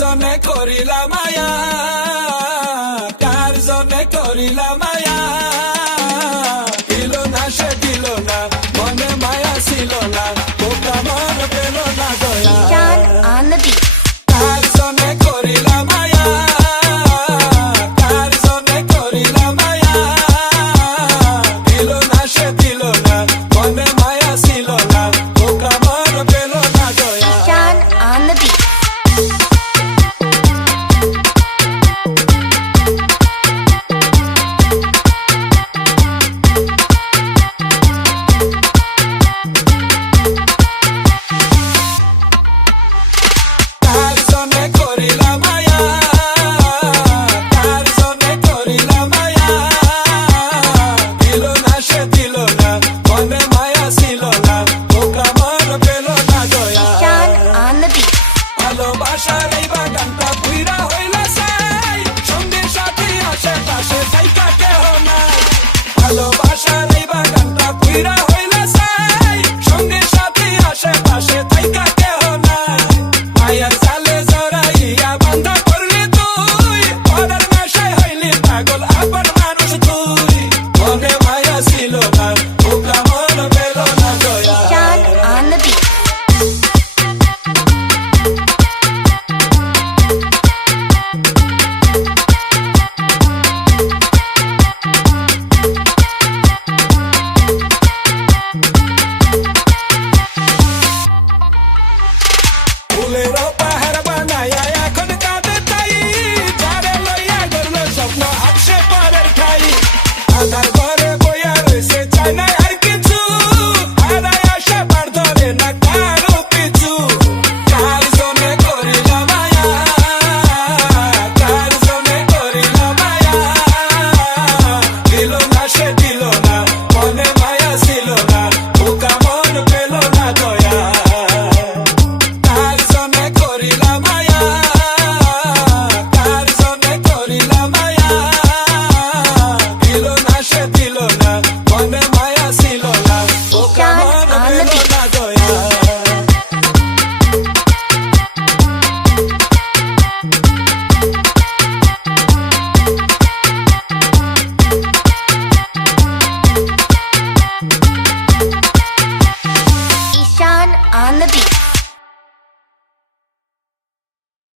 জনে করিলা মায়া, কার জনে করিলা মায়া, দিল না সে দিল না, মনে মায়া ছিল না, বোকা মন পেল না দয়া। John on the beat. কার জনে করিলা মায়া, কার জনে করিলা মায়া, দিল না সে দিল না, মনে মায়া ছিল না, বোকা মন পেল না দয়া। John on the beat. কার জনে করিলা মায়া, কার জনে করিলা মায়া, দিল না সে দিল না, মনে মায়া ছিল না, বোকা মন পেল না দয়া। John on the beat. ভালোবাসার এই বাগানটা পুইরা হইল